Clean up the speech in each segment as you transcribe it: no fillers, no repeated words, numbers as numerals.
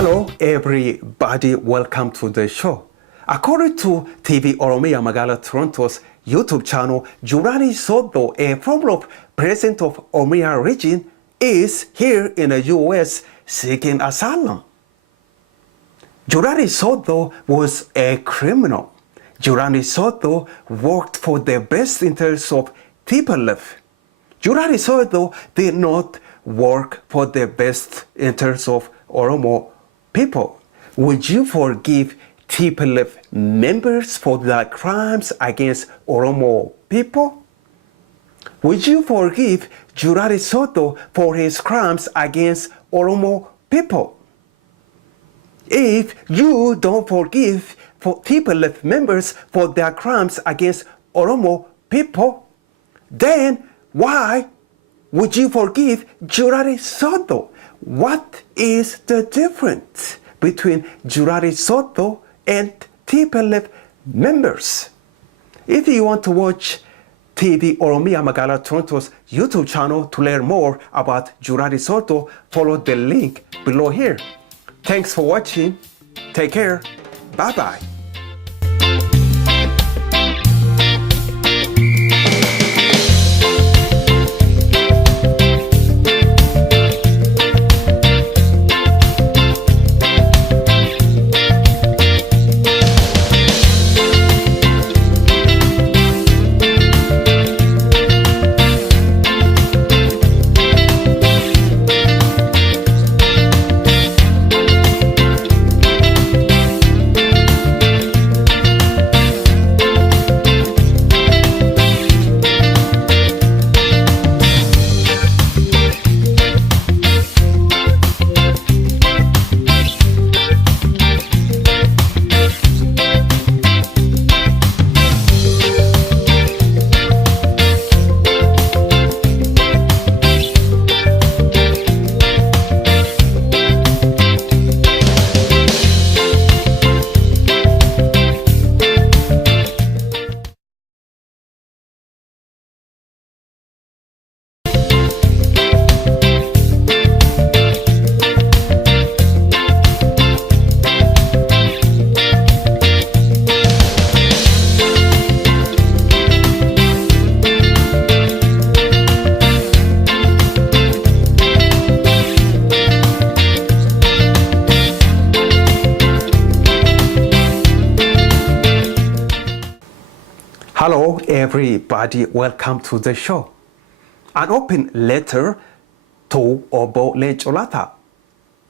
Hello everybody, welcome to the show. According to TV Oromia Magala Toronto's YouTube channel, Jurani Sodo, a former president of Oromia region, is here in the US seeking asylum. Jurani Sodo was a criminal. Jurani Sodo worked for the best interests of TPLF. Jurani Sodo did not work for the best interests of Oromo people. Would you forgive TPLF members for their crimes against Oromo people? Would you forgive Jurani Sodo for his crimes against Oromo people? If you don't forgive for TPLF members for their crimes against Oromo people, then why would you forgive Jurani Sodo? What is the difference between Jurani Sodo and TPLF members? If you want to watch TV Oromia Magala Toronto's YouTube channel to learn more about Jurani Sodo, follow the link below here. Thanks for watching. Take care. Bye-bye. Hello everybody, welcome to the show. An open letter to Obo Lencholata.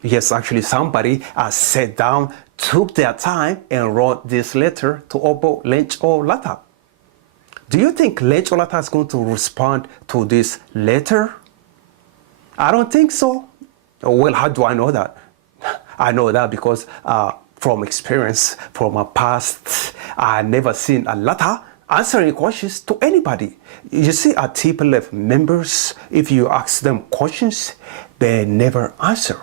Yes, actually somebody sat down, took their time and wrote this letter to Obo Lencholata. Do you think Lencholata is going to respond to this letter? I don't think so. Well, how do I know that? I know that because from experience, from my past, I never seen a letter answering questions to anybody. You see, our TPLF members, if you ask them questions, they never answer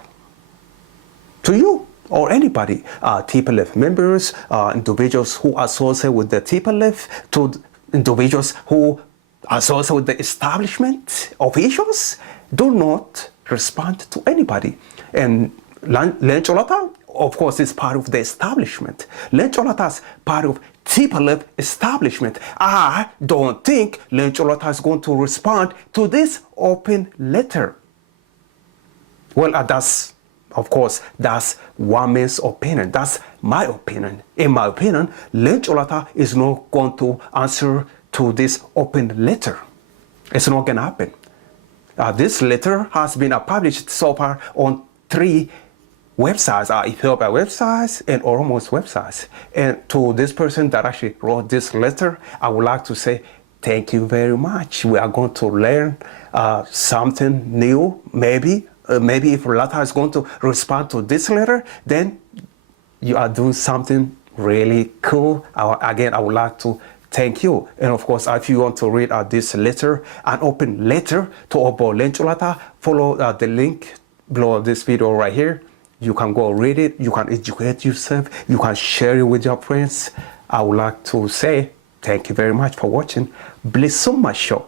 to you or anybody. TPLF members, individuals who associate with the TPLF, to individuals who associate with the establishment officials, do not respond to anybody. And Lencholata, of course, is part of the establishment. Lencholata is part of TPLF establishment. I don't think Lencholata is going to respond to this open letter. Well, that's, of course, that's one man's opinion. That's my opinion. In my opinion, Lencholata is not going to answer to this open letter. It's not going to happen. This letter has been published so far on 3 websites, Ethiopia websites and Oromo's websites. And to this person that actually wrote this letter, I would like to say thank you very much. We are going to learn something new. Maybe if Lata is going to respond to this letter, then you are doing something really cool. Again, I would like to thank you. And of course, if you want to read this letter, an open letter to Obo Lencholata, follow the link below this video right here. You can go read it, you can educate yourself, you can share it with your friends. I would like to say thank you very much for watching Bilisummaa Show.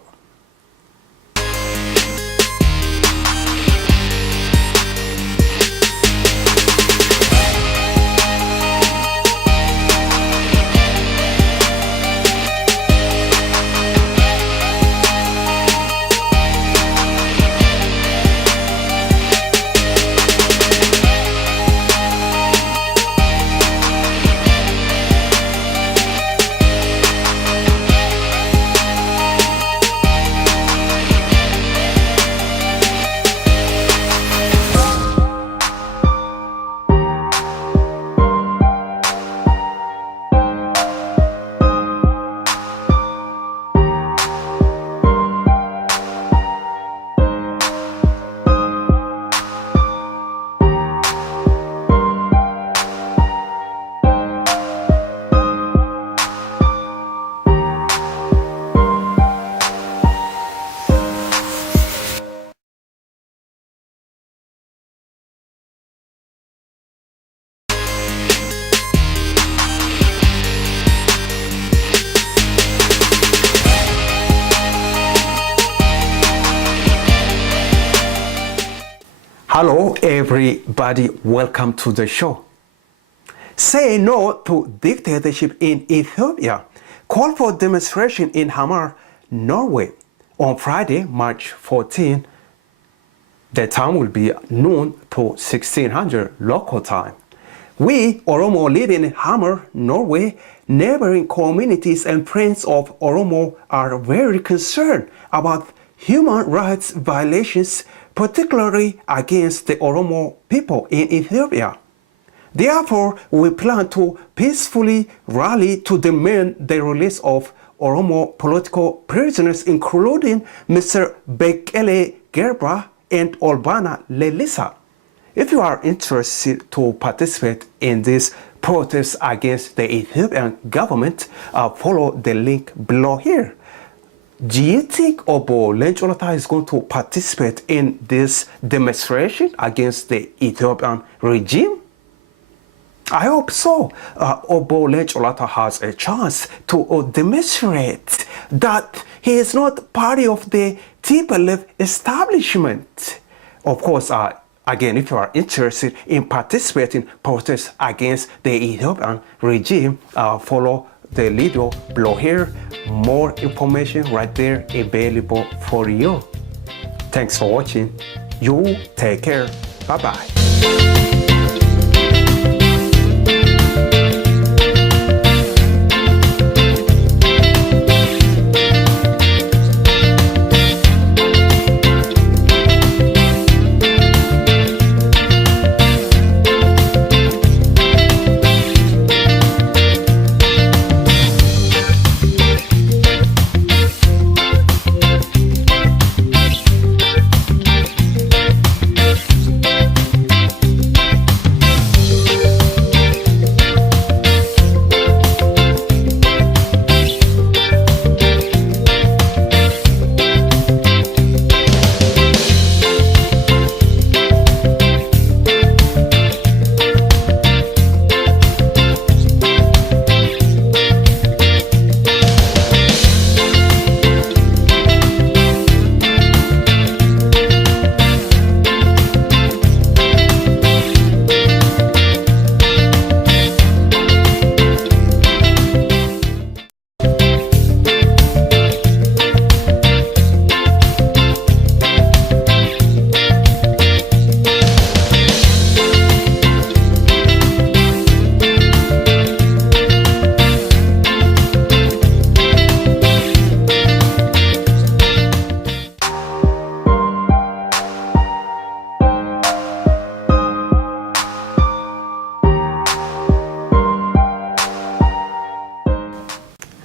Hello everybody, welcome to the show. Say no to dictatorship in Ethiopia. Call for demonstration in Hamar, Norway on Friday, March 14. The time will be noon to 1600 local time. We, Oromo living in Hamar, Norway, neighboring communities and friends of Oromo are very concerned about human rights violations, particularly against the Oromo people in Ethiopia. Therefore, we plan to peacefully rally to demand the release of Oromo political prisoners, including Mr. Bekele Gerba and Olbana Lelisa. If you are interested to participate in this protest against the Ethiopian government, follow the link below here. Do you think Obo Lencholata is going to participate in this demonstration against the Ethiopian regime? I hope so. Obo Lencholata has a chance to demonstrate that he is not part of the TPLF establishment. Of course, again, if you are interested in participating in protests against the Ethiopian regime, follow the video below here. More information right there available for you. Thanks for watching. You take care. Bye-bye.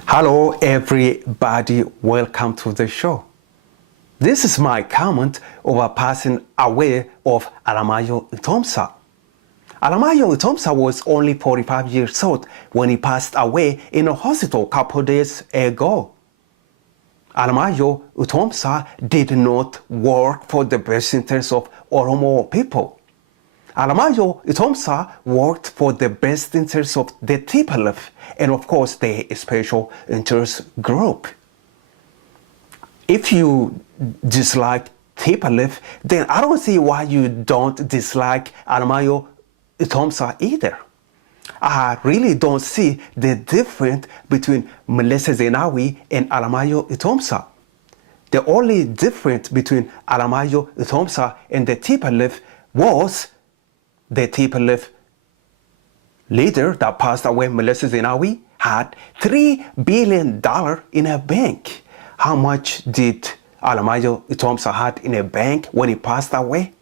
Hello everybody, welcome to the show. This is my comment over passing away of Alamayo Atomsa. Alamayo Atomsa was only 45 years old when he passed away in a hospital a couple days ago. Alamayo Atomsa did not work for the best interests of Oromo people. Alamayo Atomsa worked for the best interests of the TPLF and of course the special interest group. If you dislike TPLF, then I don't see why you don't dislike Alamayo Atomsa either. I really don't see the difference between Melissa Zenawi and Alamayo Atomsa. The only difference between Alamayo Atomsa and the TPLF was the TPLF leader that passed away, Melissa Zenawi, had $3 billion in a bank. How much did Alamayo Atomsa had in a bank when he passed away?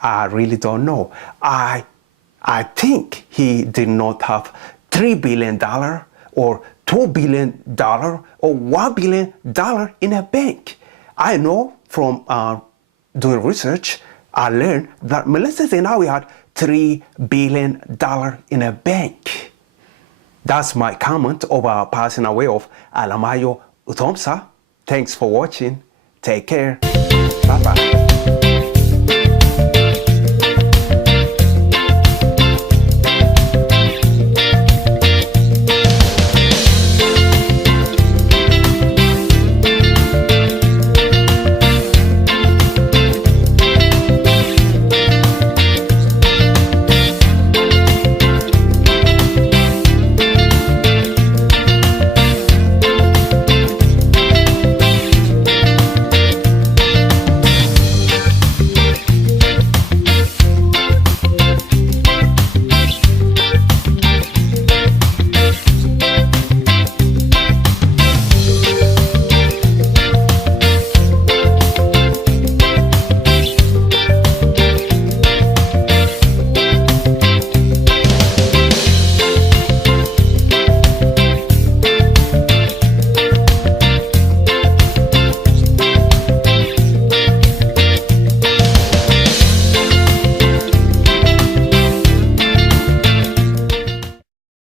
I really don't know. I think he did not have $3 billion or $2 billion or $1 billion in a bank. I know from doing research, I learned that Melissa Zenawi had $3 billion in a bank. That's my comment over passing away of Alamayo Atomsa. Thanks for watching. Take care. Bye-bye.